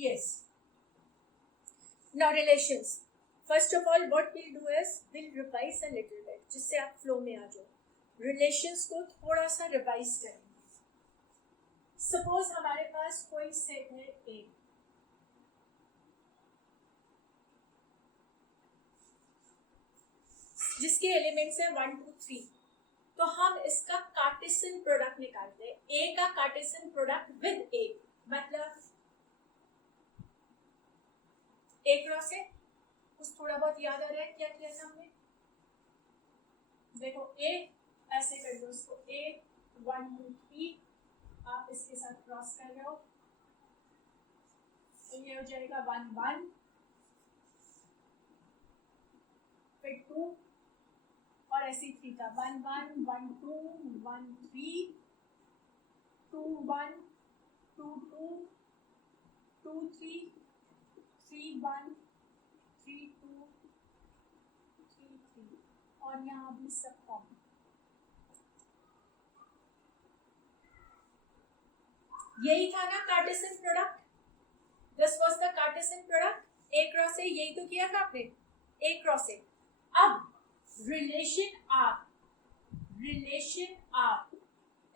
Yes. Now relations. First of all, what we'll do is we'll revise a little bit, जिससे आप flow में आ जाओ. Relations को थोड़ा सा revise करेंगे. Suppose हमारे पास कोई set है A. जिसके एलिमेंट्स है 1 2 3. तो हम इसका कार्टेशियन प्रोडक्ट निकालते हैं. A का कार्टेशियन प्रोडक्ट विद A मतलब A क्रॉस है. कुछ थोड़ा बहुत याद आ रहा है क्या किया था हमने? देखो A ऐसे कर दो उसको. A 1 2 3 आप इसके साथ क्रॉस कर रहे हो तो ये हो जाएगा 1 1 फिर 2 और ऐसे 3 था. 1 1 1 2 1 3 2 1 2 2 2 3 3 1 3 2 3 3 और यहाँ भी सब कॉमन. यही था ना Cartesian product. This was the Cartesian product. A cross A. यही तो किया था आपने. A cross A. अब relation R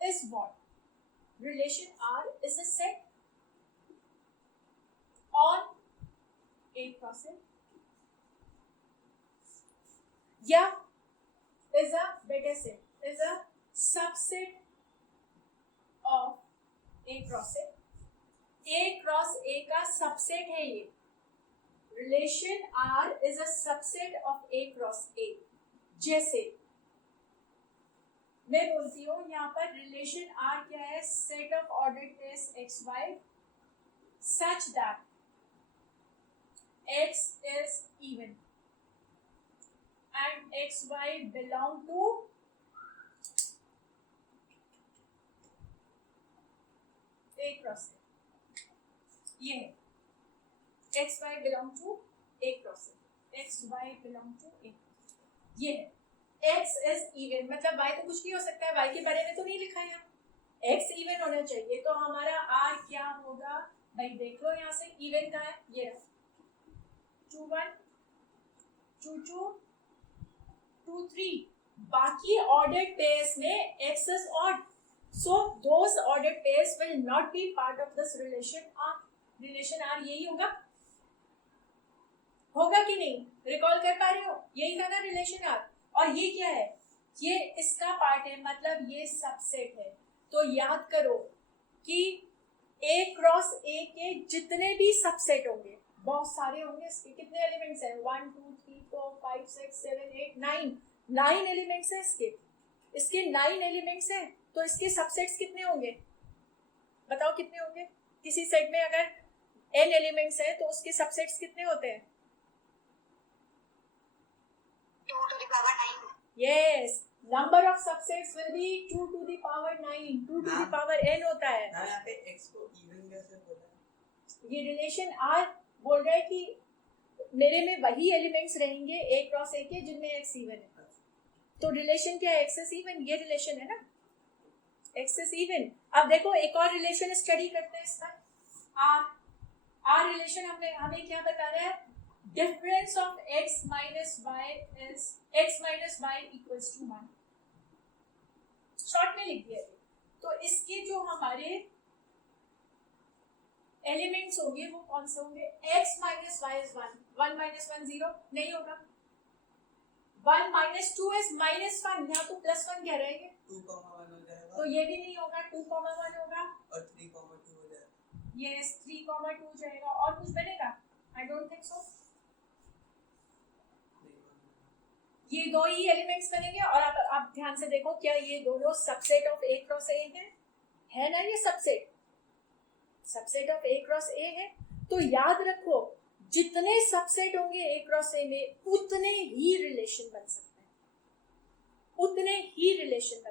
is what? Relation R is a set on A cross A. Yeah, is a better set. Is a subset of A cross A. A cross A का subset है ये. Relation R is a subset of A cross A. जैसे मैं बोलती हूँ यहाँ पर relation R क्या है? Set of order test x y such that x is even and xy belong to A cross A. ये है xy belong to A cross A. xy belong to A. ये है x is even मतलब y तो कुछ भी हो सकता है. y के बारे में तो नहीं लिखा है. x even होना चाहिए. तो हमारा r क्या होगा भाई? देख लो यहाँ से even का है. ये 2 1 2 2 2 3. बाकी ordered pairs में x is odd. So those ordered pairs will not be part of this relation R. Relation R यही होगा. होगा कि नहीं? रिकॉल कर पा रहे हो? यही था ना रिलेशन R. और ये क्या है? ये इसका पार्ट है मतलब ये सबसेट है. तो याद करो कि A क्रॉस A के जितने भी सबसेट होंगे, बहुत सारे होंगे. इसके कितने एलिमेंट्स हैं? 1 2 3 4 5 6 7 8 9 एलिमेंट्स हैं इसके 9 एलिमेंट्स हैं. तो इसके सबसेट्स कितने होंगे? बताओ कितने होंगे? किसी सेट में अगर n एलिमेंट्स हैं तो उसके सबसेट्स कितने होते हैं? 2 to the power 9. Yes, number of subsets will be 2 to the power 9. 2 to the power n होता है. यहाँ पे x को even कैसे बोला? ये रिलेशन R बोल रहा है कि मेरे में वही एलिमेंट्स रहेंगे A क्रॉस A के जिनमें x even है. तो रिलेशन क्या है? x is even. ये रिलेशन है ना, x is even. अब देखो एक और रिलेशन स्टडी करते हैं इसका. R रिलेशन हमें क्या बता रहा है? Difference of x minus y is x minus y equals to 1. Short में लिख दिया. तो इसके जो हमारे एलिमेंट्स होंगे वो कौन से होंगे? x minus y is 1. 1 minus 1 0 नहीं होगा. 1 minus 2 is minus 1. यहाँ तो प्लस 1 क्या रहेंगे? 2, 1 हो जाएगा. तो ये भी नहीं होगा. 2, 1 होगा और 3, 2 हो जाएगा. Yes, 3, 2 हो जाएगा. और कुछ बनेगा? I don't think so. ये दो ही एलिमेंट्स बनेंगे. और आप ध्यान से देखो क्या ये दोनों subset of A cross A है ना? ये subset of A cross A है. तो याद रखो जितने सबसेट होंगे A क्रॉस A में उतने ही रिलेशन बन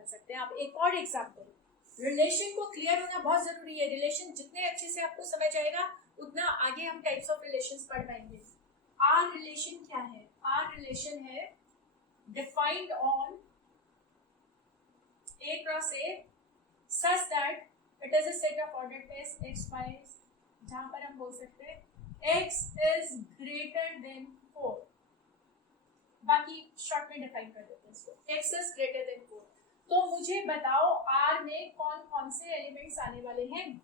सकते हैं. आप एक और एग्जांपल. रिलेशन को क्लियर होना बहुत जरूरी है. रिलेशन जितने अच्छे से आपको समझ आएगा उतना आगे हम टाइप्स ऑफ रिलेशंस पढ़ पाएंगे. आर रिलेशन क्या है? आर रिलेशन है defined on A cross A such that it is a set of ordered pairs x, y, जहां पर हम बोल सकते हैं x इज ग्रेटर देन 4, बाकी शॉर्ट में डिफाइन कर देते हैं इसको, x इज ग्रेटर देन 4। तो मुझे बताओ R में कौन कौन से एलिमेंट्स आने वाले हैं?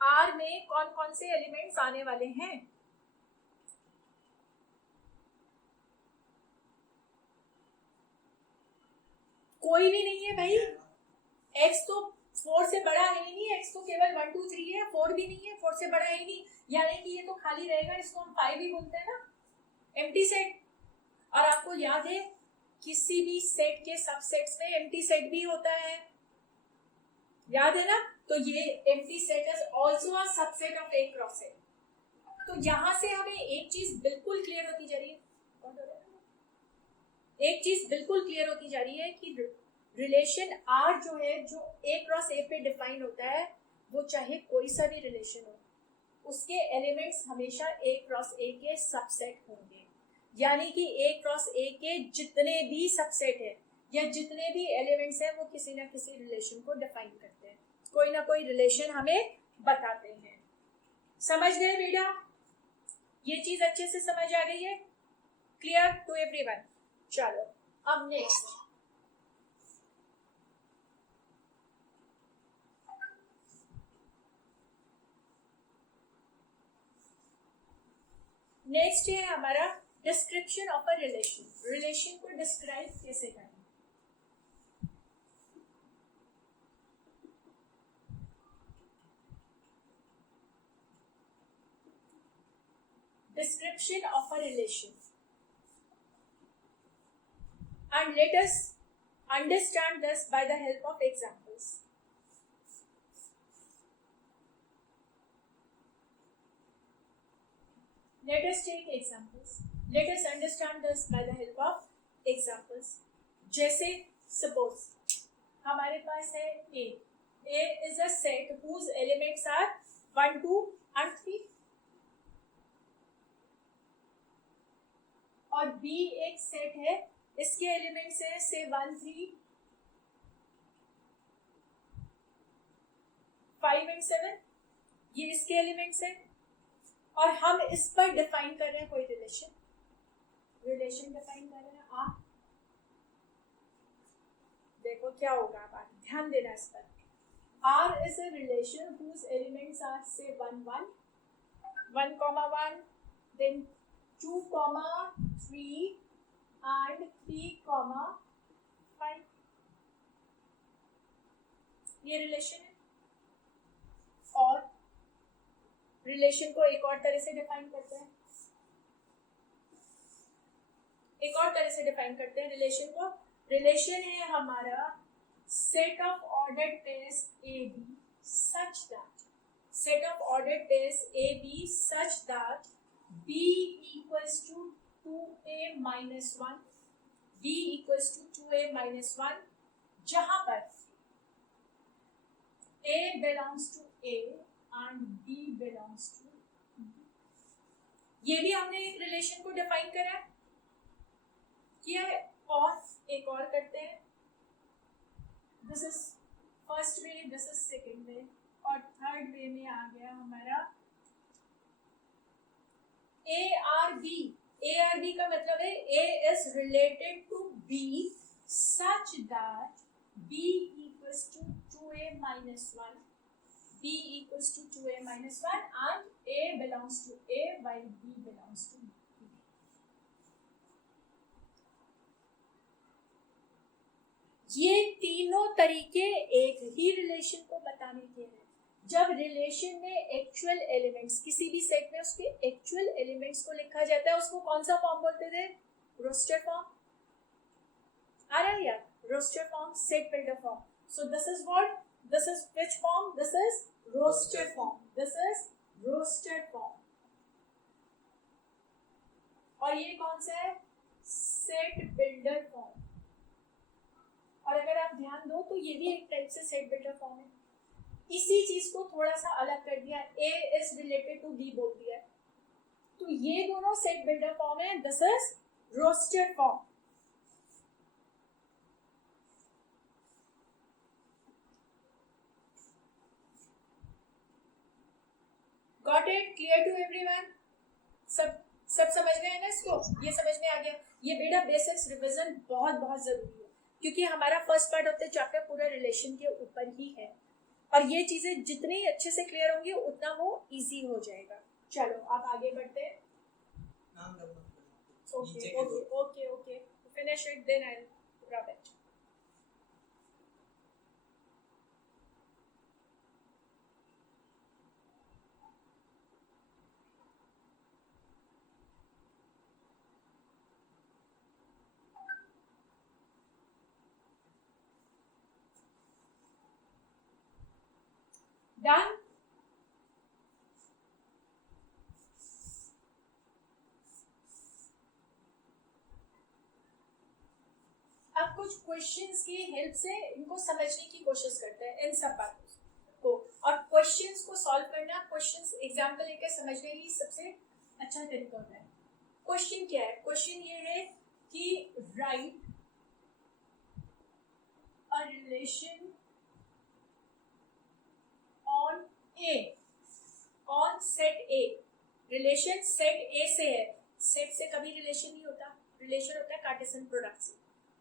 R में कौन कौन से एलिमेंट्स आने वाले हैं? कोई भी नहीं है भाई, x तो 4 से बड़ा है ही नहीं, x तो केवल 1 2 3 है, 4 भी नहीं है, 4 से बड़ा है ही नहीं, यानी कि ये तो खाली रहेगा, इसको हम 5 भी बोलते हैं ना, एम्प्टी सेट। और आपको याद है किसी भी सेट के सबसेट्स में एम्प्टी सेट भी होता है, याद है ना? तो ये empty set is also a subset of A cross A। तो यहां से हमें एक चीज बिल्कुल क्लियर होती जा रही है, एक चीज बिल्कुल क्लियर होती जा रही है कि रिलेशन R जो है, जो A क्रॉस A पे डिफाइन होता है, वो चाहे कोई सा भी रिलेशन हो, उसके एलिमेंट्स हमेशा A क्रॉस A के सबसेट होंगे। यानी कि A क्रॉस A के जितने भी सबसेट है या जितने भी एलिमेंट्स हैं, वो किसी ना किसी रिलेशन को डिफाइन करते हैं, कोई ना कोई रिलेशन हमें बताते हैं। समझ गए बेटा? ये चीज अच्छे से समझ आ गई है? Clear to everyone? चलो अब नेक्स्ट, नेक्स्ट है हमारा description of a relation. Relation को डिस्क्राइब कैसे करें? Description of a relation, and let us understand this by the help of examples. Let us take examples. Let us understand this by the help of examples. जैसे suppose हमारे पास है A. A is a set whose elements are 1, 2 and 3. और B एक set है, इसके elements हैं से 1 3 5 and 7, ये इसके एलिमेंट्स हैं। और हम इस पर डिफाइन कर रहे हैं कोई रिलेशन, रिलेशन डिफाइन कर रहे हैं। आप देखो क्या होगा, आप ध्यान देना इस पर। R is a relation whose elements are say 1 1 1, then 2, 3 and 3, 5। ये रिलेशन है। और रिलेशन को एक और तरह से डिफाइन करते हैं, एक और तरह से डिफाइन करते हैं रिलेशन को। रिलेशन है हमारा set of ordered pairs a b such that, set of ordered pairs a b such that b equals to 2a minus 1, b equals to 2a minus 1, जहां पर a belongs to a and b belongs to b। ये भी हमने एक relation को define करा किया है। और एक और करते हैं, this is first way, this is second way, और थर्ड वे में आ गया हमारा ARB। ARB का मतलब है A is related to B such that B equals to 2A minus 1, B equals to 2A minus 1 and A belongs to A while B belongs to B। ये तीनों तरीके एक ही रिलेशन को बताने के हैं। जब रिलेशन में एक्चुअल एलिमेंट्स, किसी भी सेट में उसके एक्चुअल एलिमेंट्स को लिखा जाता है, उसको कौन सा फॉर्म बोलते थे? Roster form. आ रहा है यार? Roster form, set builder form. So this is what, this is which form? This is roster form, this is roster form. और ये कौन सा है? Set builder form. और अगर आप ध्यान दो तो ये भी एक टाइप से सेट बिल्डर फॉर्म है। इसी चीज को थोड़ा सा अलग कर दिया, A is related to B बोल दिया, तो ये दोनों सेट बिल्डर फॉर्म है, this is roster form. Clear to everyone? सब सब समझ गए हैं ना इसको? ये समझ में आ गया? ये बेटा बेसिक्स रिवीजन बहुत बहुत जरूरी है, क्योंकि हमारा first part of the chapter पूरा रिलेशन के ऊपर ही है, और ये चीजें जितनी अच्छे से क्लियर होंगी उतना वो इजी हो जाएगा। चलो आप आगे बढ़ते हैं। नाम double okay okay okay okay, finish it then I rub it. Done? अब कुछ क्वेश्चंस की हेल्प से इनको समझने की कोशिश करते हैं इन सब बातों को, और क्वेश्चंस को सॉल्व करना, क्वेश्चंस एग्जांपल लेकर समझने की सबसे अच्छा तरीका होता है। क्वेश्चन क्या है? क्वेश्चन ये है कि right a relation on A, on set A. Relation set ए से है, सेट से कभी रिलेशन नहीं होता, रिलेशन होता है कार्टेशियन प्रोडक्ट से।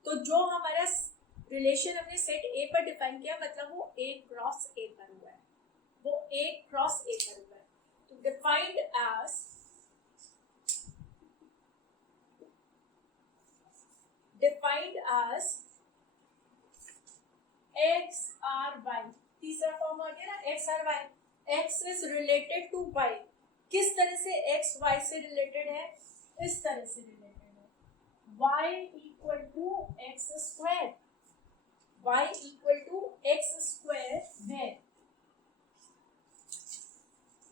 तो जो हमारा रिलेशन हमने सेट ए पर डिफाइन किया, मतलब वो ए क्रॉस ए पर हुआ है, वो ए क्रॉस ए पर हुआ है। तो defined as x R y, तीसरा फॉर्म आ गया ना, x R y. X is related to y. किस तरह से एक्स वाई से रिलेटेड है? इस तरह से रिलेटेड है, y equal to x square, y equal to x square है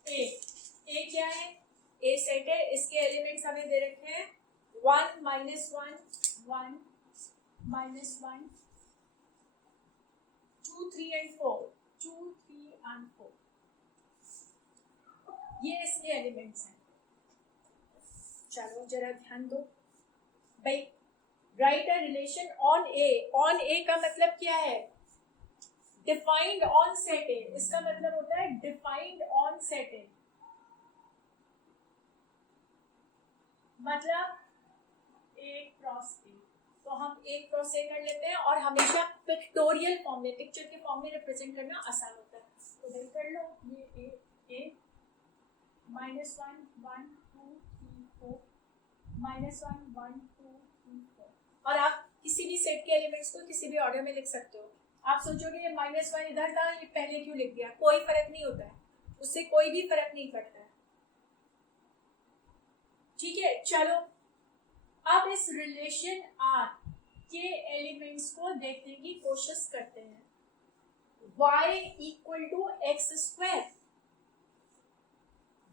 ए क्या है? ए सेट है, इसके एलिमेंट्स हमें दे रखे हैं 1 माइनस 1 1 माइनस 1 2 3 एंड 4 2 3 एंड 4, ये इसके एलिमेंट्स हैं। चलो जरा ध्यान दो भाई, write a relation on A. On A का मतलब क्या है? डिफाइंड ऑन सेट ए, इसका मतलब होता है डिफाइंड ऑन सेट ए, मतलब ए क्रॉस ए। तो हम ए क्रॉस ए कर लेते हैं, और हमेशा पिक्टोरियल फॉर्म में, पिक्चर के फॉर्म में रिप्रेजेंट करना आसान होता है। तो भाई कर लो, ये ए माइनस 1 1 2 3 4 माइनस 1 1 2 3 4, और आप किसी भी सेट के एलिमेंट्स को किसी भी ऑर्डर में लिख सकते हो। आप सोचोगे ये माइनस 1 इधर था, ये पहले क्यों लिख दिया? कोई फर्क नहीं होता है, उससे कोई भी फर्क नहीं पड़ता है। ठीक है, चलो अब इस रिलेशन आर के एलिमेंट्स को देखने की कोशिश करते हैं। y equal to x square,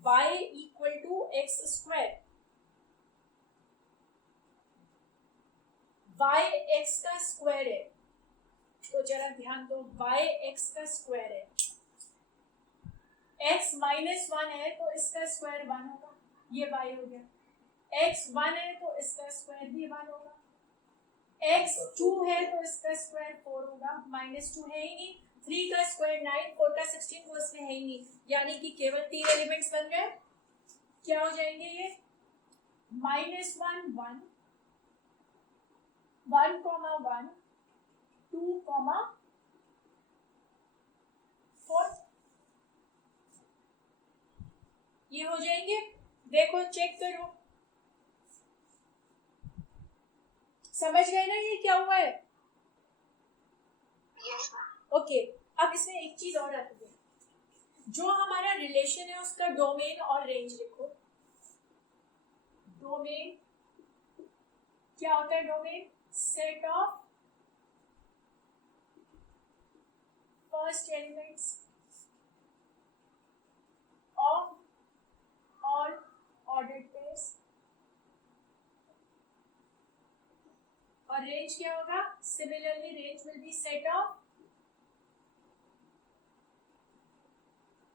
y equal to x square, y x का स्क्वायर है। तो जरा ध्यान दो, y x का स्क्वायर है, x माइनस 1 है तो इसका स्क्वायर 1 होगा, ये y हो गया। x 1 है तो इसका स्क्वायर भी 1 होगा, x 2 है तो इसका स्क्वायर 4 होगा, माइनस 2 है ही नहीं, 3 का स्क्वायर 9, 4 का 16, वो इसमें है ही नहीं, यानी कि केवल 3 एलिमेंट्स बन गए। क्या हो जाएंगे ये? माइनस 1 1 1 कॉमा 1 2 कॉमा 4, ये हो जाएंगे। देखो चेक करो, समझ गए ना ये क्या हुआ है? यस ओके, अब इसमें एक चीज और आती है, जो हमारा रिलेशन है उसका डोमेन और रेंज लिखो। डोमेन क्या होता है? Domain set of first elements of all ordered pairs, और रेंज क्या होगा? Similarly range will be set of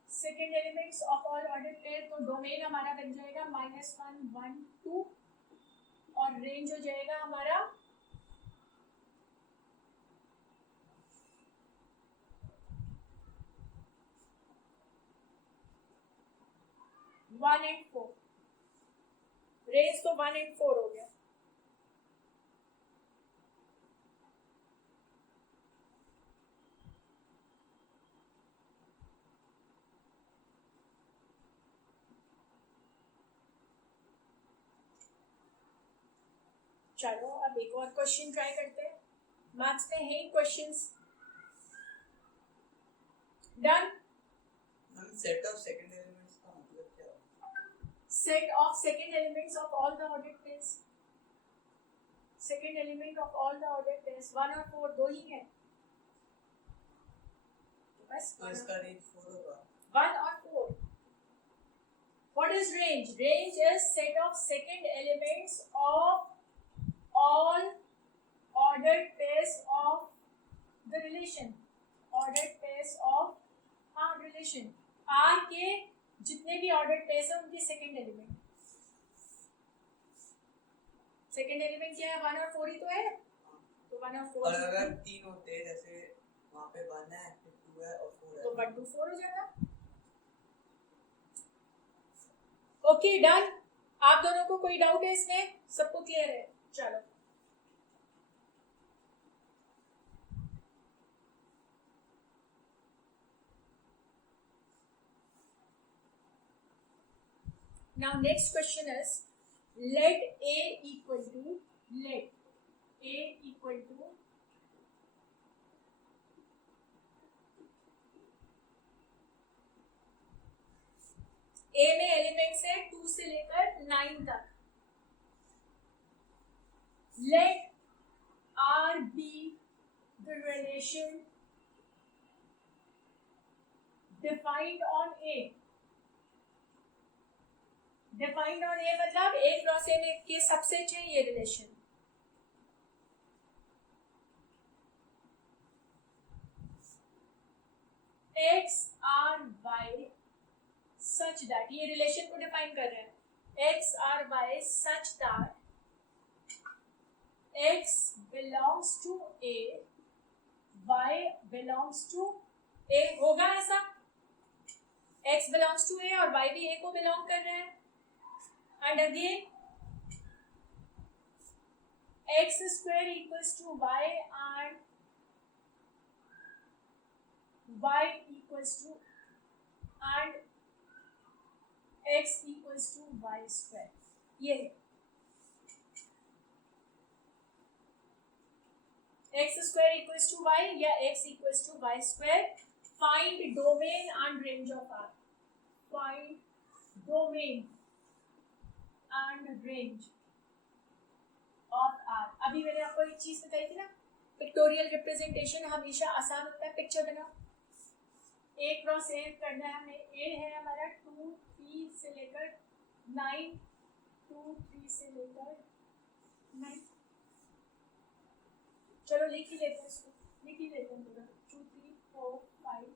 second elements of all ordered pair. तो डोमेन हमारा बन जाएगा माइनस 1 1 2, और रेंज हो जाएगा हमारा 1 and 4, रेंज तो 1 and 4 हो गया. चलो अब एक और क्वेश्चन ट्राई करते हैं. मैथ्स में है questions. Done. Ma'am set of second elements का मतलब क्या होता है? Set of second elements of all the ordered pairs. Second element of all the ordered pairs 1 और 4 दो ही है. तो बस तो इसका रेंज 4 होगा. 1 और 4. What is range? Range is set of second elements of all ordered pairs of the relation. Ordered pairs of relation. R के जितने भी ऑर्डर्ड पेयर्स हैं उनकी सेकंड एलिमेंट. सेकंड एलिमेंट क्या है? 1 और 4 ही तो है. तो 1 और 4 और अगर 3 होते हैं जैसे वहाँ पे 1 है फिर 2 है और 4 है तो 1 2 4 हो जाएगा. Okay done. आप दोनों को कोई डाउट है इसमें? सबको क्लियर है? चलो now next question is let a equal to A में एलिमेंट्स है 2 से लेकर 9 तक. Let R be the relation defined on A. Defined on A मतलब A क्रॉस A में के सबसेट है ये relation. X R Y such that ये रिलेशन को डिफाइन कर रहे हैं. X R Y such that X belongs to A, Y belongs to A. होगा ऐसा? X belongs to A और Y भी A को बिलोंग कर रहे हैं. And again x square equals to y and y equals to and x equals to y square. ये x square equals to y या x equals to y square. Find domain and range of R. Find domain and range of R. अभी मैंने आपको एक चीज बताई थी ना, पिक्टोरियल रिप्रेजेंटेशन हमेशा आसान होता है. पिक्चर बनाओ. A क्रॉस A करना है हमें. A है हमारा 2 3 से लेकर 9, 2 3 से लेकर 9. चलो लिख ही लेते हैं इसको. लिख ही लेते हैं पूरा. 2 3 4 5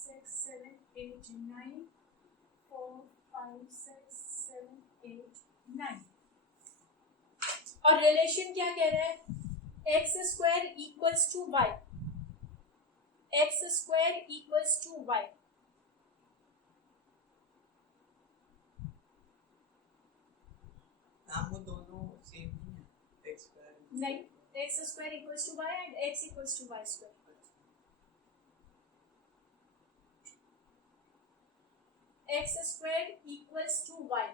6 7 8 9 4 5 6 7 8 9. और रिलेशन क्या कह रहा है? X square equals to y. X square equals to y. हम वो दोनों सेम नहीं है. x स्क्वायर नहीं, x square equals to y and x equals to y square. X square equals to y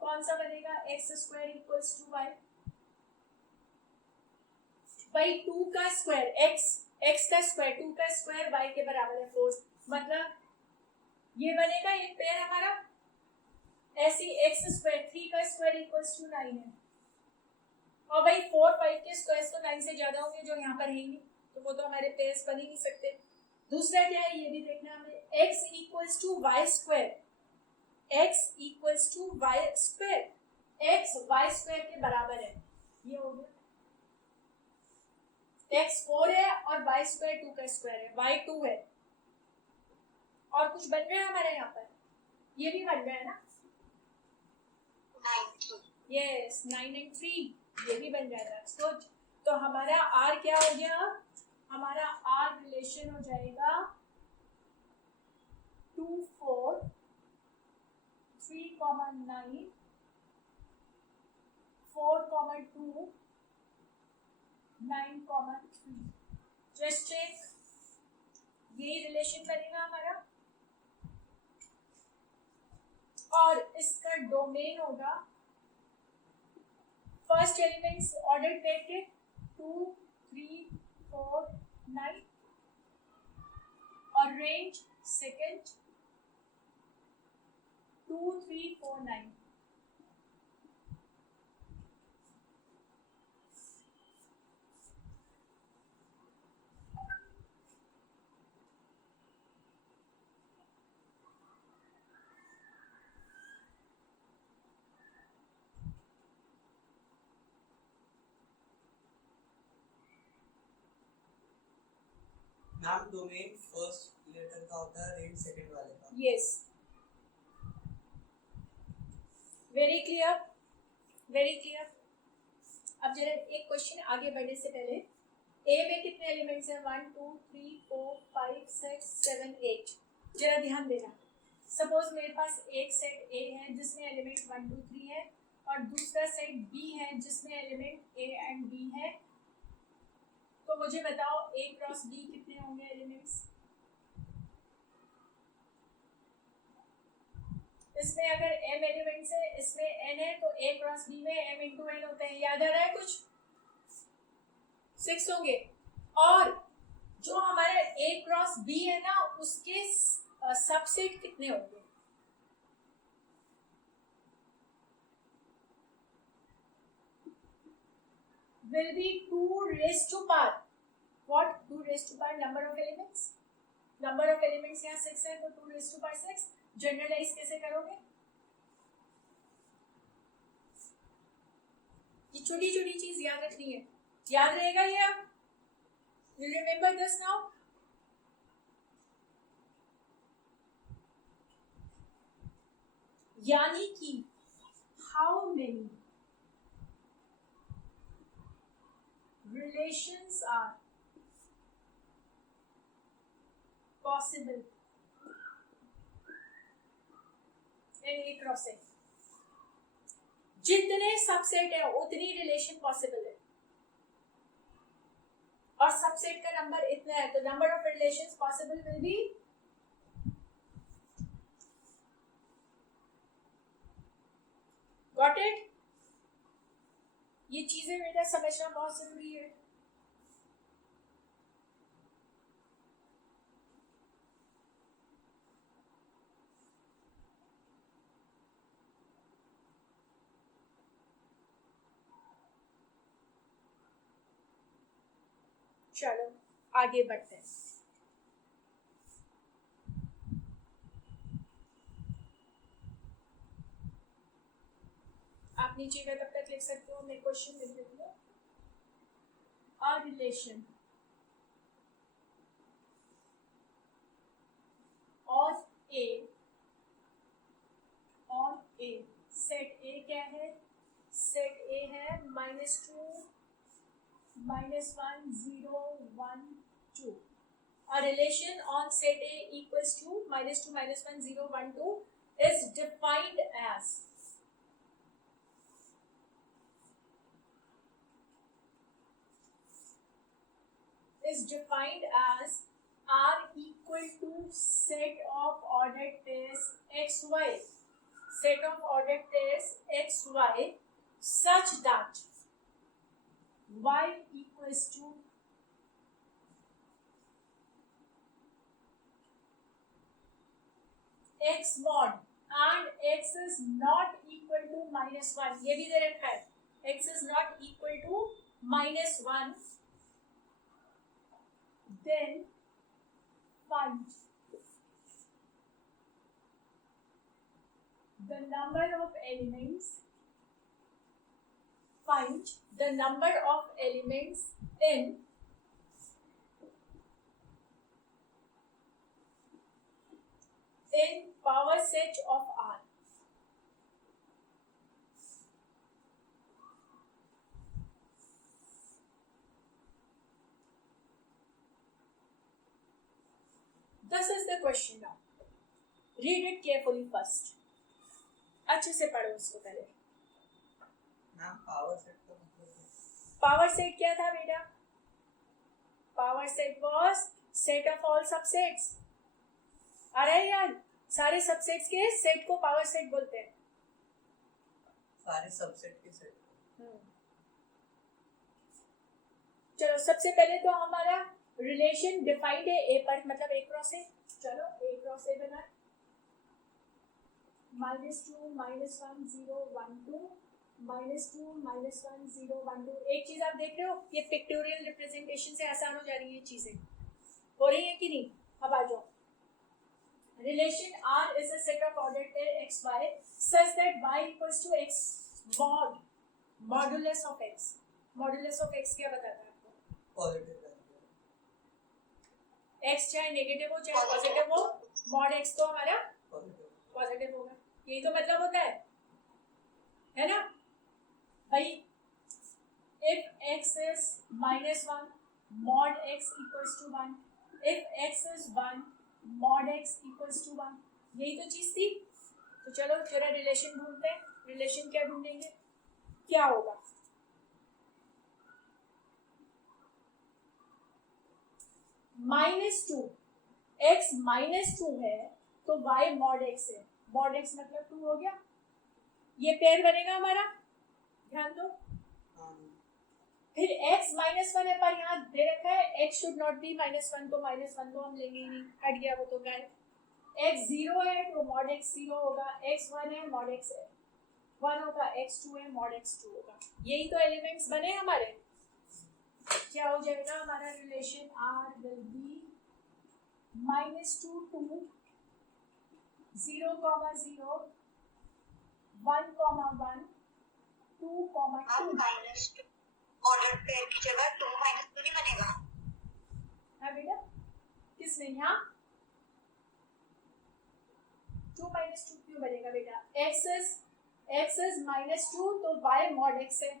कौन सा बनेगा? X square equals to y by 2 का स्क्वायर. एक्स का स्क्वायर 2 का स्क्वायर वाई के बराबर है 4. मतलब ये बनेगा एक पेयर हमारा. ऐसी एक्स स्क्वायर 3 का स्क्वायर इक्वल्स टू 9 है. और भाई 4 5 के स्क्वायर तो 9 से ज्यादा होंगे जो यहाँ पर रहेंगे, तो वो तो हमारे पेयर्स बन ही नहीं सकते. दूसरा क्या है ये भी देखना हमें. X equals to y square. x equals to y square. x y square के बराबर है. ये हो गया. x 4 है और y square 2 का स्क्वायर है. y 2 है. और कुछ बन रहा है हमारे यहाँ पर. ये भी बन रहा है ना. 9 यस 9 and 3 ये भी बन रहा है. तो हमारा r क्या हो गया? हमारा r रिलेशन हो जाएगा 2 4 comma 9, 4 comma 2, 9 comma 3. Just check, यही रिलेशन बनेगा हमारा, और इसका डोमेन होगा फर्स्ट एलिमेंट्स ऑर्डर करके 2, 3, 4, 9 और रेंज सेकेंड 2, 3, 4, 9. नाम डोमेन फर्स्ट लेटर का होता है, रेंज सेकंड वाले का. Yes, very clear, very clear. अब जरा एक क्वेश्चन आगे बढ़ने से पहले, ए में कितने एलिमेंट्स हैं? 1, 2, 3, 4, 5, 6, 7, 8. जरा ध्यान देना. सपोज मेरे पास एक सेट ए है जिसमें एलिमेंट 1, 2, 3 है, और दूसरा सेट बी है जिसमें एलिमेंट ए एंड बी है. तो मुझे बताओ ए क्रॉस बी कितने होंगे एलिमेंट्स? इसमें अगर m एलिमेंट्स है, इसमें n है, तो a क्रॉस b में m इंटू n होता है. याद आ रहा है कुछ? 6 होंगे. और जो हमारा a क्रॉस b है ना, उसके सबसेट कितने होंगे? will be 2 raised to power. What? 2 raised to power number of elements. Number of elements यहाँ 6 है, तो 2 raised to power 6. जनरलाइज कैसे करोगे? ये छोटी छोटी चीज याद रखनी है. याद रहेगा ये? अब you remember this now? यानी कि how many relations are possible in A cross A. जितने सबसेट है उतनी रिलेशन पॉसिबल है, और सबसेट का नंबर इतना है, तो number of relations possible will be got it. ये चीजें बेटा समझना बहुत जरूरी है. चलो आगे बढ़ते हैं. आप नीचे का तब तक लिख सकते हो, मैं क्वेश्चन लिख देती हूँ. A relation on A set A क्या है? सेट A है -2, -1, 0, 1, 2. A relation on set A equals to -2, -1, 0, 1, 2 is defined as R equal to set of ordered pairs xy, set of ordered pairs xy such that y equals to x mod and x is not equal to -1. ये भी दे रखा है, x is not equal to -1, then find the number of elements. Find the number of elements in power set of R. This is the question now. Read it carefully first. अच्छे से पढ़ो उसको पहले। Ma'am power set का मतलब है? Power set क्या था बेटा? Power set was set of all subsets. आ रहा है याद? सारे सबसेट्स के सेट को पावर सेट बोलते हैं। सारे सबसेट के सेट। चलो सबसे पहले तो हमारा रिलेशन डिफाइंड है ए पर, मतलब ए क्रॉस ए। चलो ए क्रॉस ए बना, -2 -1 0 1 2 -2 -1 0 1 2। एक चीज आप देख रहे हो, ये पिक्टोरियल रिप्रेजेंटेशन से आसान हो जा रही है चीजें, हो रही है कि नहीं? अब आ जाओ। Relation R is a set of ordered pair x y such that y equals to x mod modulus of x। modulus of x क्या बताता है आपको? Positive value. x चाहे नेगेटिव हो चाहे पॉजिटिव हो, mod x तो हमारा पॉजिटिव होगा। यही तो मतलब होता है ना भाई? if x is -1 mod x equals to 1, if x is 1 mod x equals to 1, यही तो चीज थी। तो चलो जरा रिलेशन ढूंढते हैं। रिलेशन क्या ढूंढेंगे? क्या होगा? -2 x -2 है तो y mod x है। mod x मतलब 2 हो गया, ये पेयर बनेगा हमारा, ध्यान दो। फिर x -1 है पर यहाँ दे रखा है x शुड नॉट बी -1, तो -1 तो हम लेंगे ही नहीं, हट गया वो तो गायब। x 0 है तो mod x 0 होगा, x 1 है mod x 1 होगा, x 2 है mod x 2 होगा। यही तो एलिमेंट्स बने हमारे। क्या हो जाएगा हमारा relation? R will be -2 to 0, 0 1, 1 2, 2। -2 order pair की जगह 2 -2 नहीं बनेगा? हाँ बेटा, किसमें? यहाँ 2 -2 क्यों बनेगा बेटा? x is -2 तो y mod x है,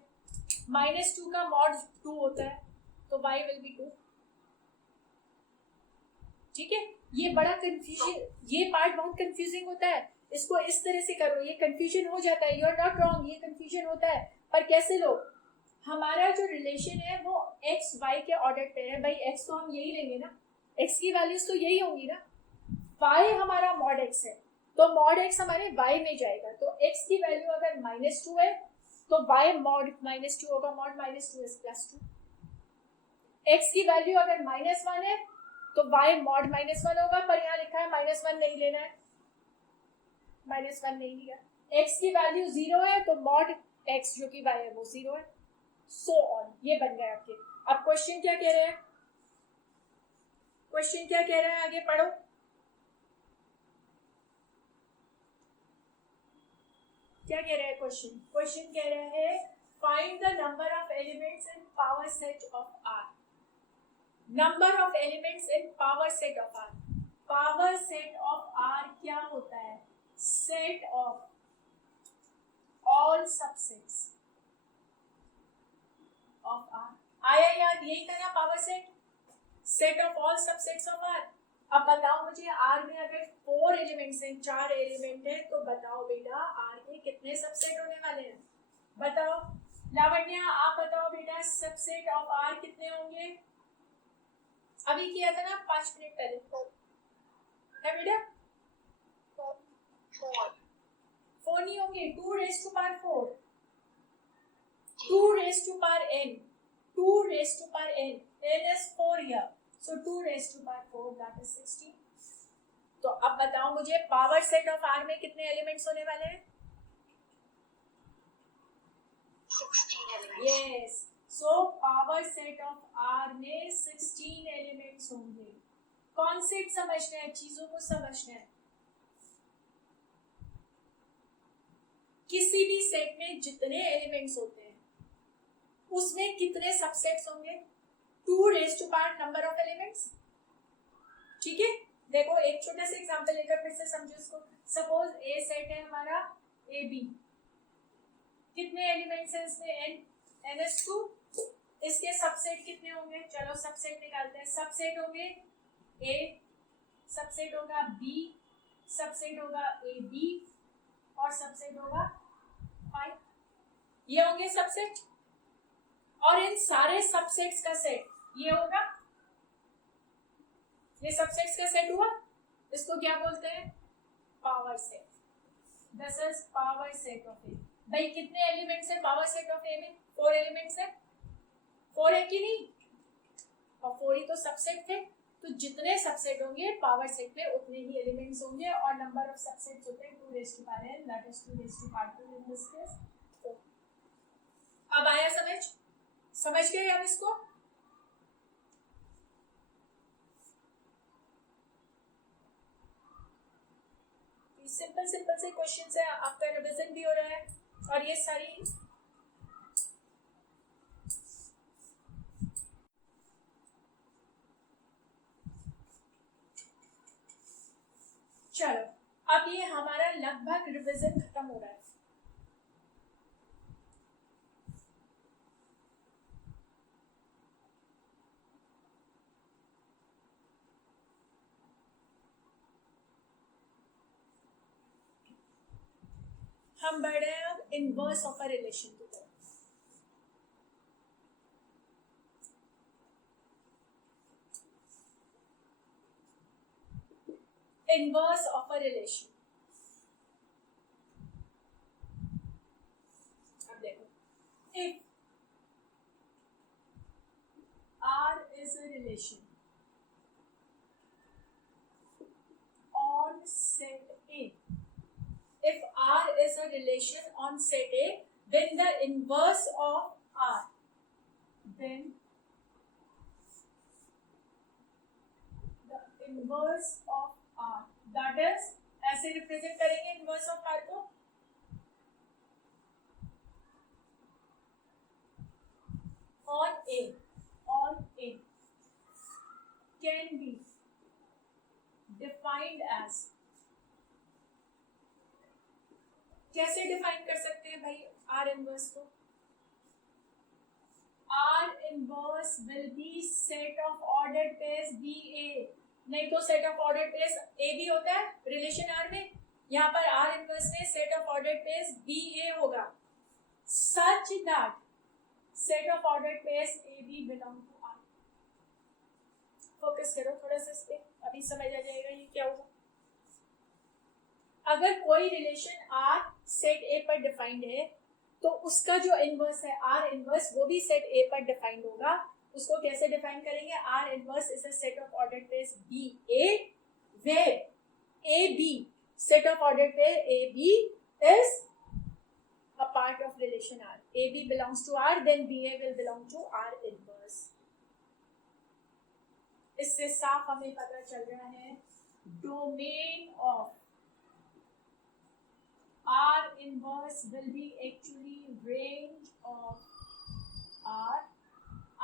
-2 का mod 2 होता है तो y will be 2। ठीक है, ये बड़ा कंफ्यूजन, ये पार्ट बहुत कंफ्यूजिंग होता है। इसको इस तरह से करो, ये कंफ्यूजन हो जाता है। यू आर नॉट रॉन्ग, ये कंफ्यूजन होता है, पर कैसे लो? हमारा जो रिलेशन है वो x y के ऑर्डर पे है भाई। x तो हम यही लेंगे ना, x की वैल्यूज तो यही होंगी ना। y हमारा mod x है तो mod x हमारे y में जाएगा, तो x की वैल्यू अगर -2 है तो y mod -2 होगा, mod -2 is +2। x की वैल्यू अगर -1 है तो y mod -1 होगा, पर यहाँ लिखा है -1 नहीं लेना है, -1 नहीं लिया। x की वैल्यू 0 है तो mod x जो कि y है वो 0 है, सो ऑन। ये बन गए आपके। अब क्वेश्चन क्या कह रहे हैं? क्वेश्चन क्या कह रहे हैं? आगे पढ़ो। क्या कह रहे हैं क्वेश्चन? क्वेश्चन कह रहे हैं find the number of elements in power set of R। Number of elements in power set of R। Power set of R क्या होता है? Set of all subsets of R। आया याद? यही था ना power set, set of all subsets of R। अब बताओ मुझे, R में अगर 4 एलिमेंट्स हैं, 4 एलिमेंट है, तो बताओ बेटा R के कितने सबसेट होने वाले हैं? बताओ लावण्या, आप बताओ बेटा सबसेट ऑफ R कितने होंगे? अभी किया था ना 5 मिनट पहले, है बेटा? 4 नहीं होंगे, 2 raised to power 4, 2 raised to power n, 2 raised to power n, n is 4 here, so 2 raised to power 4 that is 16। तो अब बताओ मुझे पावर सेट ऑफ R में कितने एलिमेंट्स होने वाले हैं? 16 elements. Yes, so power set of R में 16 एलिमेंट्स होंगे। कॉन्सेप्ट समझना है, चीजों को समझना है। किसी भी सेट में जितने एलिमेंट्स होते हैं उसमें कितने सबसेट्स होंगे? 2 raised to power number of elements. ठीक है, देखो एक छोटा सा एग्जांपल लेकर फिर से समझो इसको। सपोज ए सेट है हमारा ए बी, कितने एलिमेंट्स हैं इसमें? n is 2। इसके सबसेट कितने होंगे? चलो सबसेट निकालते हैं। सबसेट होंगे ए, सबसेट होगा बी, सबसेट होगा ए बी, और सबसेट होगा 5। ये होंगे सबसेट, और इन सारे सबसेट्स का सेट ये होगा, ये सबसेट्स का सेट हुआ, इसको क्या बोलते हैं? Power set. This is power set of A. भाई कितने एलिमेंट्स है पावर सेट ऑफ ए में? 4 एलिमेंट्स है। 4 है कि नहीं? और 4 ही तो सबसेट थे, तो जितने सबसेट होंगे पावर सेट में उतने ही एलिमेंट्स होंगे, और नंबर ऑफ सबसेट्स होते हैं 2 raised to power n, that is 2 raised to power 2 in this case। तो अब आया समझ गए अब इसको? सिंपल से क्वेश्चंस है, आपका रिवीजन भी हो रहा है, और ये सारी चलो अब ये हमारा लगभग रिवीजन खत्म हो रहा है। हम बढ़ रहे हैं अब इनवर्स ऑफ अ रिलेशन की तरफ। इनवर्स ऑफ अ रिलेशन, अब देखो, if R is a relation on set A, if R is a relation on set A, then the inverse of R, then the inverse of R, that is ऐसे represent करेंगे inverse of R को, on A can be defined as, कैसे define कर सकते हैं भाई R inverse को? R inverse will be set of ordered pairs BA, नहीं तो set of ordered pairs AB होता है रिलेशन R में, यहाँ पर R inverse में set of ordered pairs BA होगा, such that set of ordered pairs AB belong to R। Focus करो थोड़ा सा इस पे, अभी समझ आ जाएगा ये क्या होगा। अगर कोई रिलेशन R सेट A पर डिफाइंड है, तो उसका जो इनवर्स है R इनवर्स, वो भी सेट A पर डिफाइंड होगा। उसको कैसे डिफाइन करेंगे? R inverse is a set of ordered pairs BA where AB, set of ordered pair AB is a part of relation R. AB belongs to R, then BA will belong to R inverse। इससे साफ हमें पता चल रहा है domain of R inverse will be actually range of R,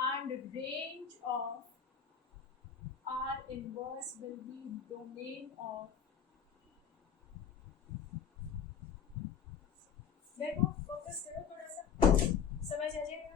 and range of R inverse will be domain of, देखो focus करो थोड़ा सा, समझ आ जाएगा।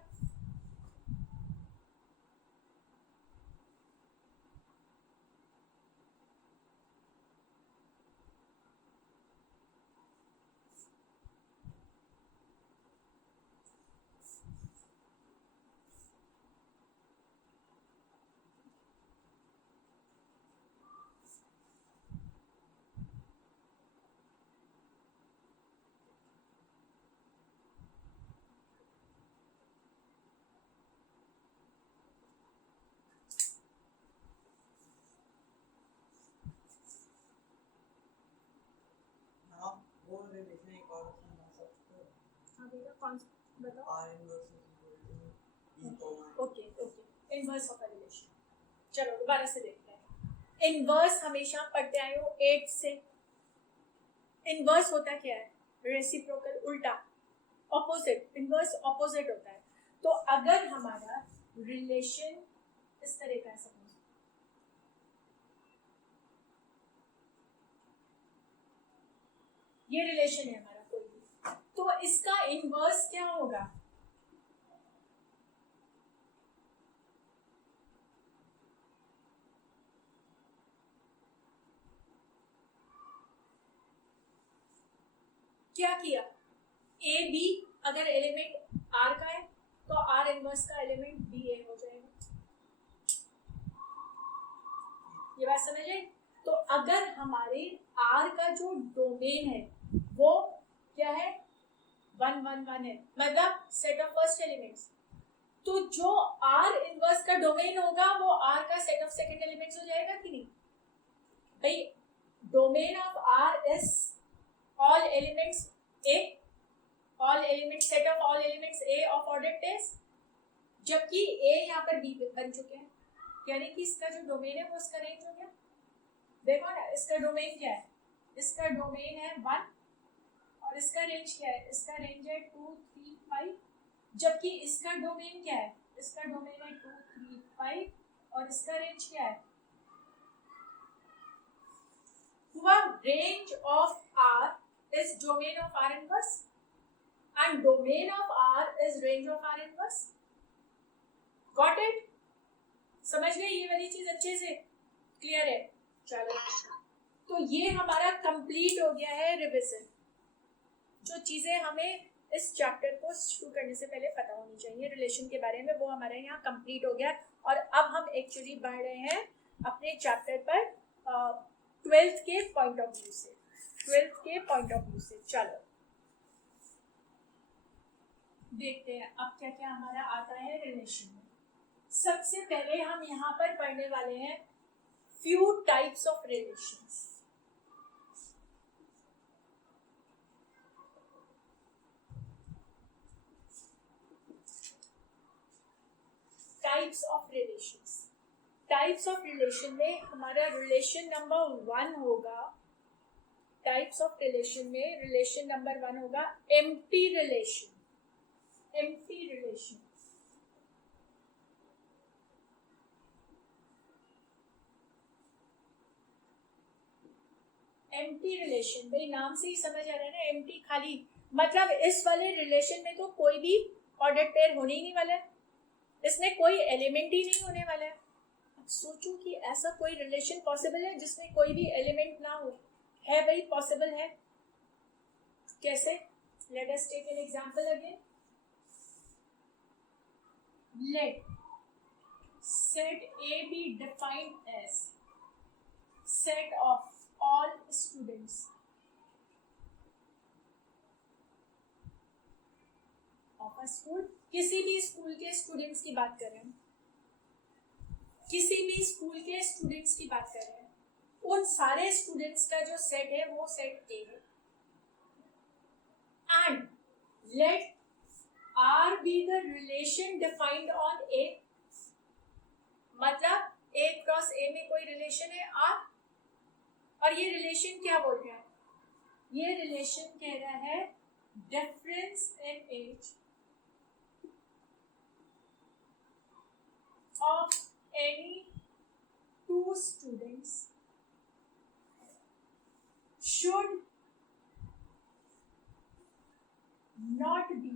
वो रिलेशन एक और समझा सकते हो। हाँ बेटा कौन सा बताओ? R inverse is equal to E comma okay inverse of a relation. चलो दोबारा से देखते हैं। इनवर्स हमेशा पढ़ते आए हो 8 से। इनवर्स होता क्या है? रेसिप्रोकल, उल्टा, ऑपोजिट। इनवर्स ऑपोजिट होता है। तो अगर हमारा रिलेशन इस तरह का है, सपोज ये रिलेशन है हमारा कोई भी, तो इसका इनवर्स क्या होगा? क्या किया, ए बी अगर एलिमेंट आर का है तो आर इनवर्स का एलिमेंट बी ए हो जाएगा। ये बात समझे? तो अगर हमारे आर का जो डोमेन है वो क्या है, 1 1 1 है, मतलब सेट ऑफ फर्स्ट एलिमेंट्स, तो जो आर इनवर्स का डोमेन होगा वो आर का सेट ऑफ सेकंड एलिमेंट्स हो जाएगा कि नहीं भाई? Domain of R is all elements A, all element set of all elements A of order टेस, जबकि ए यहाँ पर बी बन चुके हैं, यानी कि इसका जो डोमेन है वो इसका रेंज हो गया। देखो ना, इसका डोमेन क्या है, इसका डोमेन है 1 और इसका रेंज क्या है, इसका रेंज है 2 3 5, जबकि इसका डोमेन क्या है, इसका डोमेन है 2 3 5 और इसका रेंज क्या है, हुआ range of R is domain of R inverse and domain of R is range of R inverse. Got it? समझ गए ये वाली चीज अच्छे से? क्लियर है? चलो, तो ये हमारा कंप्लीट हो गया है रिविजन। जो चीजें हमें इस चैप्टर को शुरू करने से पहले पता होनी चाहिए रिलेशन के बारे में, वो हमारे यहाँ कंप्लीट हो गया। और अब हम एक्चुअली बढ़ रहे हैं अपने चैप्टर पर 12th के पॉइंट ऑफ व्यू से, 12th के पॉइंट ऑफ व्यू से। चलो देखते हैं अब क्या क्या हमारा आता है रिलेशन में। सबसे पहले हम यहाँ पर पढ़ने वाले हैं few types of relations. Types of relations, types of relation में हमारा रिलेशन नंबर 1 होगा, टाइप्स ऑफ रिलेशन में रिलेशन नंबर 1 होगा empty relation. Empty relation, empty relation भाई नाम से ही समझ आ रहा है ना, एम्प्टी खाली, मतलब इस वाले रिलेशन में तो कोई भी ऑर्डर पेयर होने ही नहीं वाला है, इसमें कोई एलिमेंट ही नहीं होने वाला है। अब सोचो कि ऐसा कोई रिलेशन पॉसिबल है जिसमें कोई भी एलिमेंट ना हो? है भाई, पॉसिबल है। कैसे? Let us take an example again. Let set A be defined as set of all students of a school। किसी भी स्कूल के स्टूडेंट्स की बात कर रहे हैं, किसी भी स्कूल के स्टूडेंट्स की बात कर रहे हैं, उन सारे स्टूडेंट्स का जो सेट है वो सेट ए है। And let R be the relation defined on A, मतलब A क्रॉस A में कोई रिलेशन है R, और ये रिलेशन क्या बोल रहा है? ये रिलेशन कह रहा है difference in age of any 2 students should not be,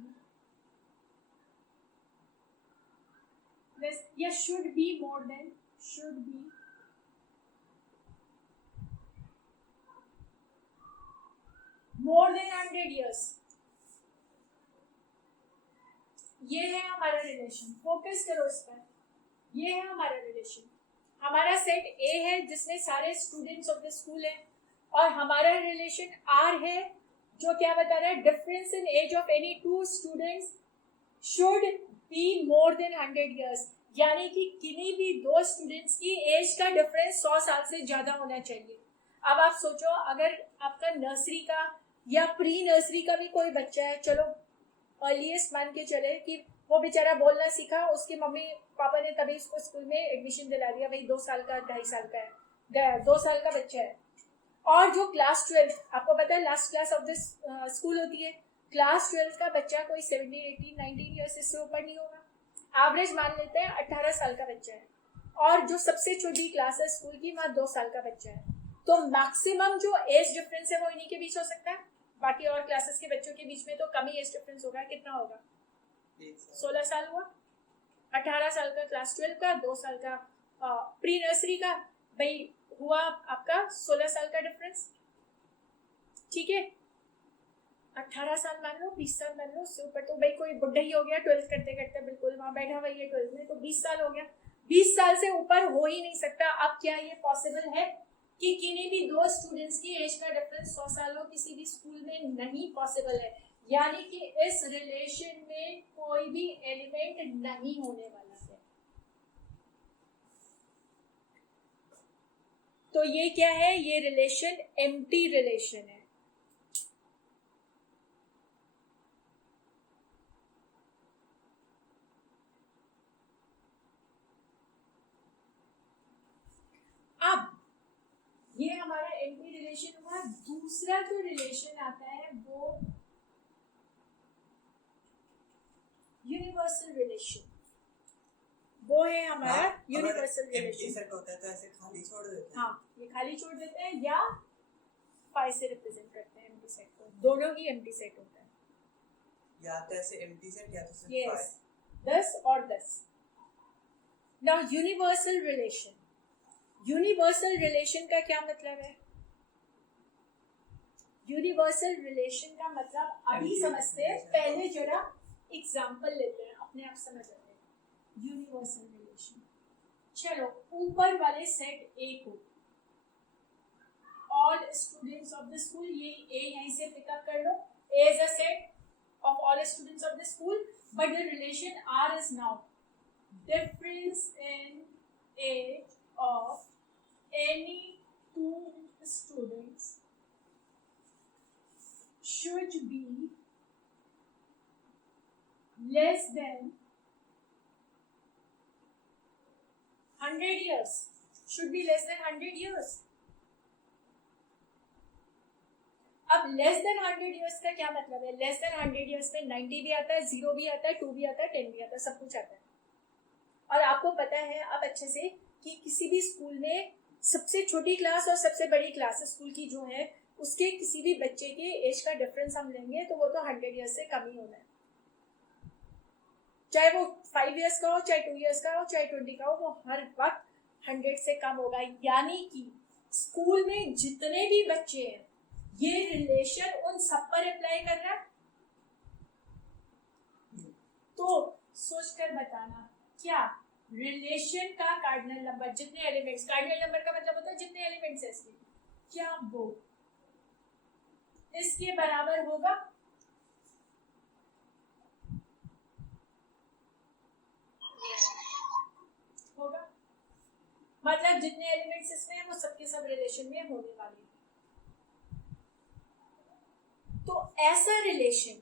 yes, should be more than, should be more than 100 years। ये है हमारा रिलेशन, फोकस करो इस पर। ये है हमारा रिलेशन, हमारा सेट ए है जिसमें सारे स्टूडेंट्स ऑफ द स्कूल है, और हमारा रिलेशन आर है जो क्या बता रहा है, difference in age of any 2 students should be more than 100 years, यानी कि किन्हीं भी 2 स्टूडेंट्स की एज का डिफरेंस 100 साल से ज्यादा होना चाहिए। अब आप सोचो, अगर आपका नर्सरी का या प्री नर्सरी का भी कोई बच्चा है, चलो अर्लीस्ट मान के चले कि वो बेचारा बोलना सीखा, उसकी मम्मी पापा ने तभी उसको स्कूल में एडमिशन दिला दिया, भाई 2 साल का 2.5 साल का है, 2 साल का बच्चा है। और जो क्लास 12, आपको पता है last class of this school होती है, क्लास 12 का बच्चा कोई 17 18 19 ईयर्स इससे ऊपर नहीं होगा, एवरेज मान लेते हैं 18 साल का बच्चा है, और जो सबसे छोटी क्लास है स्कूल की वहाँ 2 साल का बच्चा है, तो मैक्सिमम जो एज डिफरेंस है वो इन्हीं के बीच हो सकता है। बाकी और क्लासेस के बच्चों के बीच में तो कम ही एज डिफरेंस होगा। कितना होगा? 16 साल हुआ, 18 साल का क्लास 12 का, 2 साल का प्री नर्सरी का, भाई हुआ आपका 16 साल का डिफरेंस। ठीक है, 18 साल मान लो, 20 साल मान लो, उससे ऊपर तो भाई कोई बुढ़ा ही हो गया 12th करते करते, बिल्कुल वहां बैठा हुआ है 12th में, तो 20 साल हो गया, 20 साल से ऊपर हो ही नहीं सकता। अब क्या ये पॉसिबल है कि किन्हीं भी दो स्टूडेंट्स की एज का डिफरेंस 100 साल हो? किसी भी स्कूल में नहीं पॉसिबल है, यानी कि इस रिलेशन में कोई भी एलिमेंट नहीं होने वाला है। तो ये क्या है? ये रिलेशन एम्प्टी रिलेशन है। अब ये हमारा एम्प्टी रिलेशन हुआ। दूसरा जो रिलेशन आता है वो यूनिवर्सल रिलेशन, वो है हमारा यूनिवर्सल एम्प्टी रिलेशन। सेट होता है तो ऐसे खाली छोड़ देते हैं। हाँ, ये खाली छोड़ देते हैं या फाइव से रिप्रेजेंट करते हैं एम्प्टी सेट को, दोनों ही एम्प्टी सेट होता है। या तो ऐसे एम्प्टी सेट या तो सिर्फ यस, 5। 10 और 10। Now universal relation, universal relation का क्या मतलब है? यूनिवर्सल रिलेशन का मतलब अभी समझते हैं, पहले जरा एग्जांपल लेते हैं, अपने आप समझ आते हैं। यूनिवर्सल रिलेशन, चलो ऊपर वाले सेट ए को all students of the school, ये ए यहीं से पिकअप कर लो, A is a set of all students of the school, but the relation R is now difference in age of any two students should be less than 100 years, should be less than 100 years। अब less than 100 years का क्या मतलब है? Less than 100 years में 90 भी आता है, 0 भी आता है, 2 भी आता है, 10 भी आता है, सब कुछ आता है। और आपको पता है अब अच्छे से कि किसी भी स्कूल में सबसे छोटी क्लास और सबसे बड़ी क्लास स्कूल की जो है, उसके किसी भी बच्चे के एज का डिफरेंस हम लेंगे तो वो तो 100 ईयर्स से कम ही होना है, चाहे वो 5 ईयर्स का हो, चाहे 2 ईयर्स का हो, चाहे 20 का हो, वो हर वक्त 100 से कम होगा। यानी कि स्कूल में जितने भी बच्चे हैं, ये रिलेशन उन सब पर अप्लाई कर रहा है। तो सोचकर बताना, क्या रिलेशन का कार्डिनल नंबर, जितने एलिमेंट्स, कार्डिनल नंबर का मतलब होता है जितने एलिमेंट्स है इसके, क्या वो इसके बराबर होगा? होगा, मतलब जितने एलिमेंट्स इसमें हैं वो सबके सब रिलेशन में होने वाले हैं। तो ऐसा रिलेशन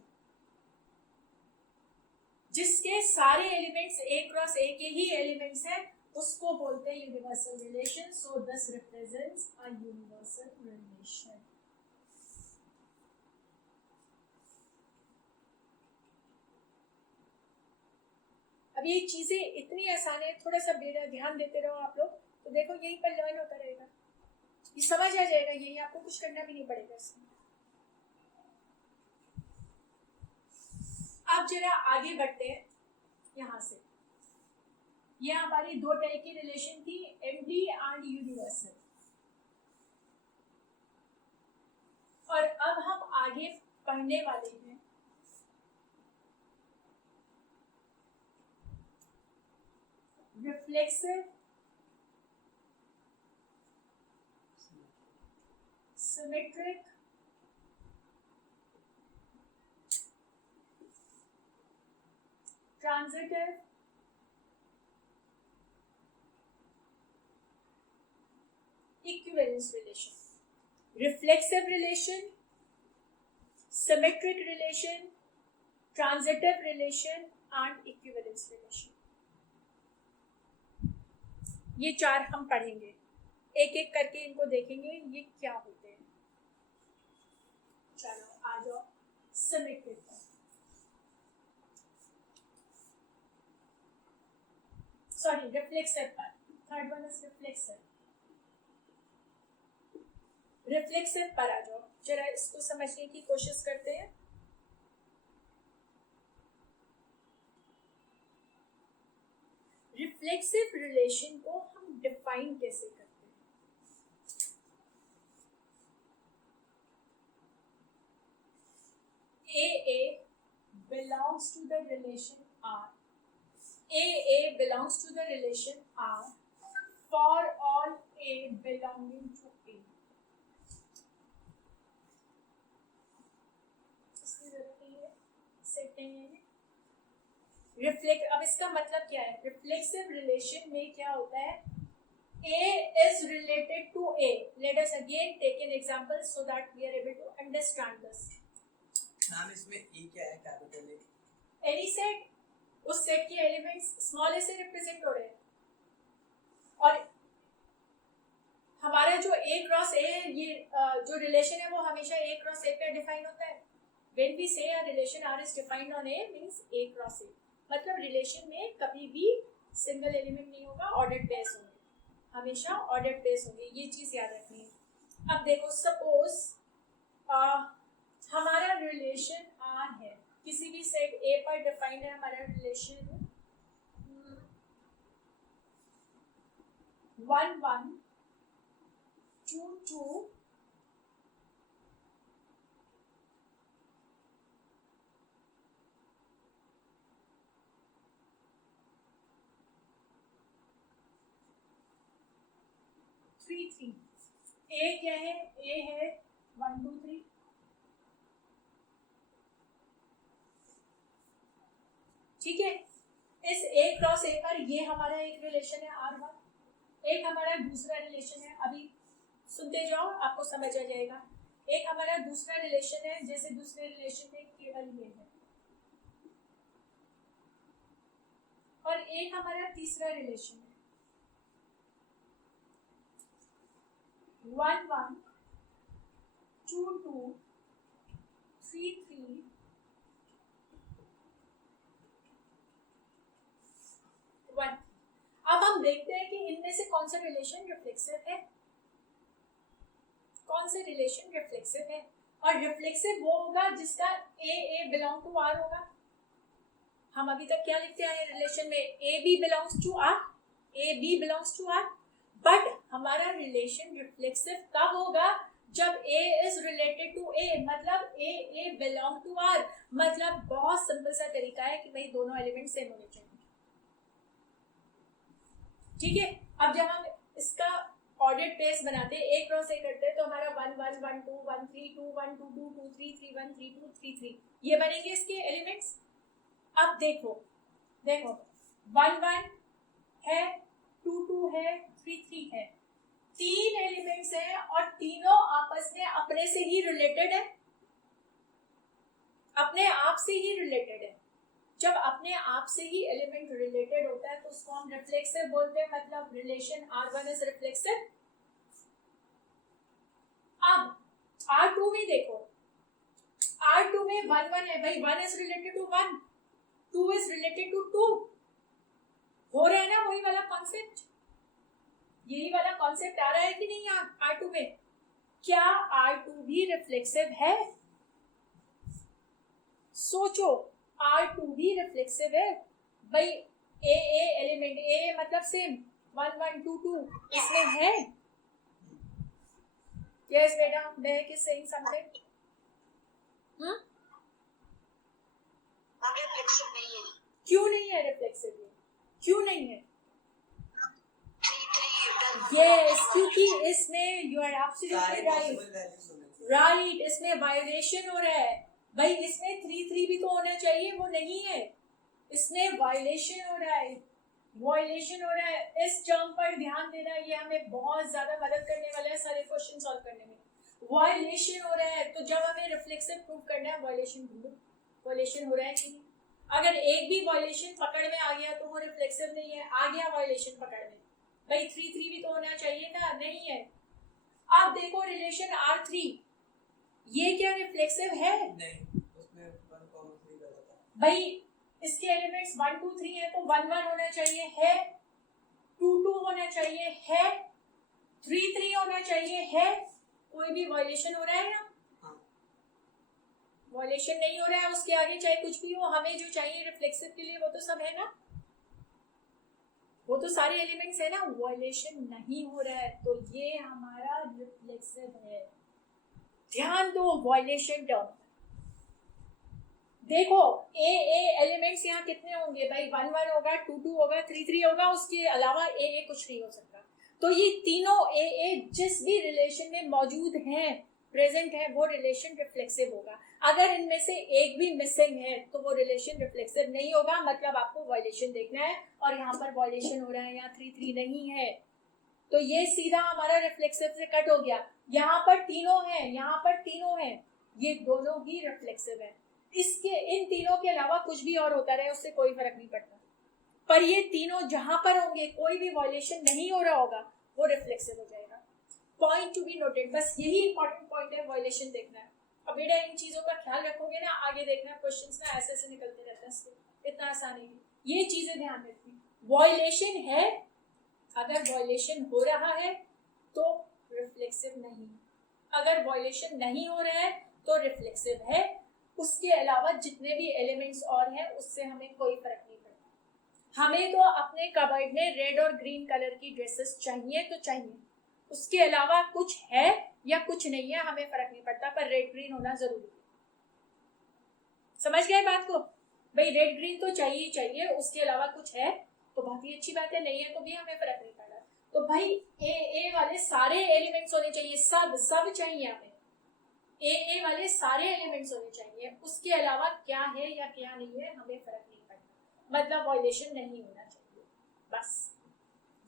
जिसके सारे एलिमेंट्स ए क्रॉस ए के ही एलिमेंट्स हैं, उसको बोलते हैं universal relation. So this represents a universal relation. अब ये चीजें इतनी आसान है, थोड़ा सा बेटा ध्यान देते रहो आप लोग, तो देखो यहीं पर लर्न होता रहेगा, ये समझ आ जाएगा, यही आपको कुछ करना भी नहीं पड़ेगा इसमें। अब जरा आगे बढ़ते हैं यहां से। ये हमारी दो टाइप की रिलेशन थी, एम्प्टी एंड यूनिवर्सल। और अब हम आगे पढ़ने वाले हैं reflexive, symmetric, transitive, equivalence relation. Reflexive relation, symmetric relation, transitive relation and equivalence relation, ये चार हम पढ़ेंगे, एक एक करके इनको देखेंगे ये क्या होते हैं। चलो आ जाओ सिमेट्रिक पर। सॉरी, रिफ्लेक्सिव पर, third one is reflexive. Reflexive पर आ जाओ, जरा इसको समझने की कोशिश करते हैं। रिफ्लेक्सिव रिलेशन को हम डिफाइन कैसे करते हैं? AA belongs to the relation R. AA belongs to the relation R for all A belonging to A. इसकी जरूरत नहीं है, सेट नहीं है। रिफ्लेक्ट, अब इसका मतलब क्या है? रिफ्लेक्सिव रिलेशन में क्या होता है? A is related to A. Let us again take an example so that we are able to understand this. नाम इसमें E क्या है? Capital E. Any set, उस सेट के एलिमेंट्स स्मॉल ए से रिप्रेजेंट हो रहे हैं, और हमारा जो A क्रॉस A है, ये जो रिलेशन है वो हमेशा A क्रॉस A पे डिफाइन होता है. When we say a relation R is defined on A means A cross A. मतलब रिलेशन में कभी भी सिंगल एलिमेंट नहीं होगा, ऑर्डर्ड पेयर्स होंगे, हमेशा ऑर्डर्ड पेयर्स होंगे, ये चीज याद रखनी है. अब देखो, सपोज हमारा रिलेशन R है, किसी भी सेट A पर डिफाइंड है हमारा रिलेशन 1 1 2 2 3 3. A क्या है? A है 1 2 3. ठीक है, इस A क्रॉस A पर ये हमारा एक रिलेशन है R1, एक हमारा दूसरा रिलेशन है. अभी सुनते जाओ, आपको समझ आ जाएगा. एक हमारा दूसरा रिलेशन है, जैसे दूसरे रिलेशन में केवल ये है, और एक हमारा तीसरा रिलेशन है 1 1 2 2 3 3 1. अब हम देखते हैं कि इनमें से कौन सा रिलेशन रिफ्लेक्सिव है, कौन से रिलेशन रिफ्लेक्सिव है. और रिफ्लेक्सिव वो होगा जिसका A बिलोंग टू R होगा. हम अभी तक क्या लिखते आए रिलेशन में? AB belongs to R, AB belongs to R. But हमारा रिलेशन रिफ्लेक्सिव कब होगा? जब A is related to A, मतलब A बिलोंग टू R. मतलब बहुत सिंपल सा तरीका है कि भाई दोनों एलिमेंट सेम होने चाहिए. ठीक है, अब जब हम इसका ऑर्डर्ड पेयर्स बनाते हैं, A क्रॉस A करते हैं, तो हमारा 1 1 1 2 1 3 2 1 2 2 2 3 3 1 3 2 3 3 ये बनेंगे इसके एलिमेंट्स. अब देखो 1 1 है, 2 2 है, 3 3 है. 3 एलिमेंट्स हैं और तीनों आपस में अपने से ही रिलेटेड है, अपने आप से ही रिलेटेड है. जब अपने आप से ही एलिमेंट रिलेटेड होता है तो उसको हम रिफ्लेक्सिव बोलते हैं. मतलब रिलेशन R1 इज रिफ्लेक्सिव. अब R2 में देखो, R2 में 1 1 है, भाई 1 is related to 1, 2 is related to 2. हो रहा है ना वही वाला कॉन्सेप्ट? यही वाला कॉन्सेप्ट आ रहा है कि नहीं R2 में? क्या R2 भी रिफ्लेक्सिव है? सोचो, R2 भी रिफ्लेक्सिव है भाई. A एलिमेंट A मतलब सेम 1 1 2 2 इसमें है. यस बेटा, मैं किस सेइंग समथिंग? रिफ्लेक्सिव नहीं है. क्यों नहीं है रिफ्लेक्सिव? क्यों नहीं है? 3 3 यस, क्योंकि इसमें you are absolutely right. Possible values होने चाहिए. राइट, इसमें वायोलेशन हो रहा है भाई. इसमें 3 3 भी तो होना चाहिए, वो नहीं है. इसमें वायोलेशन हो रहा है, वायोलेशन हो रहा है. इस टर्म पर ध्यान देना, ये हमें बहुत ज्यादा मदद करने वाला है सारे क्वेश्चन सॉल्व करने में. वायोलेशन हो रहा है, तो जब हमें रिफ्लेक्सिव प्रूव करना है, वायोलेशन ढूंढो. वायोलेशन हो रहा है कि नहीं? अगर एक भी वायोलेशन पकड़ में आ गया तो वो रिफ्लेक्सिव नहीं है. आ गया वायोलेशन पकड़ में, भाई 3 3 भी तो होना चाहिए था, नहीं है. अब देखो रिलेशन R3, ये क्या रिफ्लेक्सिव है? नहीं, उसमें 1 3 गलत है भाई. इसके एलिमेंट्स 1 2 3 है तो 1 1 होना चाहिए है, 2 2 होना चाहिए है, 3 3 होना चाहिए है. कोई भी वायलेशन हो रहा है ना? वायलेशन नहीं हो रहा है, उसके आगे चाहे कुछ भी हो, हमें जो चाहिए रिफ्लेक्सिव के लिए वो तो सब है ना, वो तो सारे एलिमेंट्स है ना. वायलेशन नहीं हो रहा है तो ये हमारा रिफ्लेक्सिव है. ध्यान दो वायलेशन टर्म. देखो ए एलिमेंट्स यहाँ कितने होंगे भाई, 1 1 होगा, 2 2 होगा, 3 3 होगा, उसके अलावा ए कुछ नहीं हो सकता। तो ये तीनों ए जिस भी रिलेशन में मौजूद हैं, प्रेजेंट है, वो रिलेशन रिफ्लेक्सिव होगा। अगर इनमें से एक भी मिसिंग है तो वो रिलेशन रिफ्लेक्सिव नहीं होगा, मतलब आपको वायलेशन देखना है, और यहाँ पर वायलेशन हो रहा है, यहाँ 3 3 नहीं है, तो ये सीधा हमारा रिफ्लेक्सिव से कट हो गया। यहाँ पर तीनों हैं, यहाँ पर तीनों हैं, ये दोनों ही रिफ्लेक्सिव है। इसके इन तीनों के अलावा कुछ भी और होता रहे उससे कोई फर्क नहीं पड़ता, पर ये तीनों जहां पर होंगे, कोई भी वायलेशन नहीं हो रहा होगा, वो रिफ्लेक्सिव हो जाएगा। पॉइंट टू बी नोटेड, बस यही इंपॉर्टेंट पॉइंट है, वायलेशन देखना है। अब बेटा इन चीजों का ख्याल रखोगे ना, आगे देखना क्वेश्चंस ना ऐसे ऐसे निकलते रहते हैं, इतना आसान नहीं है, ये चीजें ध्यान रखनी। वायलेशन है, अगर वायलेशन हो रहा है तो रिफ्लेक्सिव नहीं, अगर वायलेशन नहीं हो रहा है तो रिफ्लेक्सिव है। उसके अलावा जितने भी एलिमेंट्स और हैं उससे हमें कोई फर्क नहीं पड़ता। हमें तो अपने कबर्ड में रेड और ग्रीन कलर की ड्रेसेस चाहिए तो चाहिए, उसके अलावा कुछ है या कुछ नहीं है हमें फर्क नहीं पड़ता, पर रेड ग्रीन होना जरूरी है। समझ गए बात को भाई, रेड ग्रीन तो चाहिए ही चाहिए, उसके अलावा कुछ है तो बहुत ही अच्छी बात है, नहीं है तो भी हमें फर्क नहीं पड़ रहा। तो भाई ए वाले सारे एलिमेंट्स होने चाहिए, सब चाहिए हमें, ए वाले सारे एलिमेंट्स होने चाहिए, उसके अलावा क्या है या क्या नहीं है हमें फर्क नहीं पड़ता, मतलब वायलेशन नहीं होना चाहिए, बस।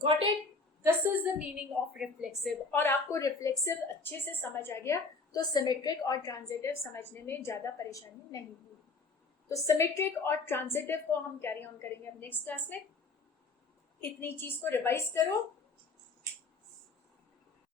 Got it? This is the meaning of reflexive. और आपको रिफ्लेक्सिव अच्छे से समझ आ गया तो सिमेट्रिक और ट्रांजिटिव समझने में ज्यादा परेशानी नहीं होगी। तो सिमेट्रिक और ट्रांजिटिव को हम कैरी ऑन करेंगे अब नेक्स्ट क्लास में। इतनी चीज को रिवाइज करो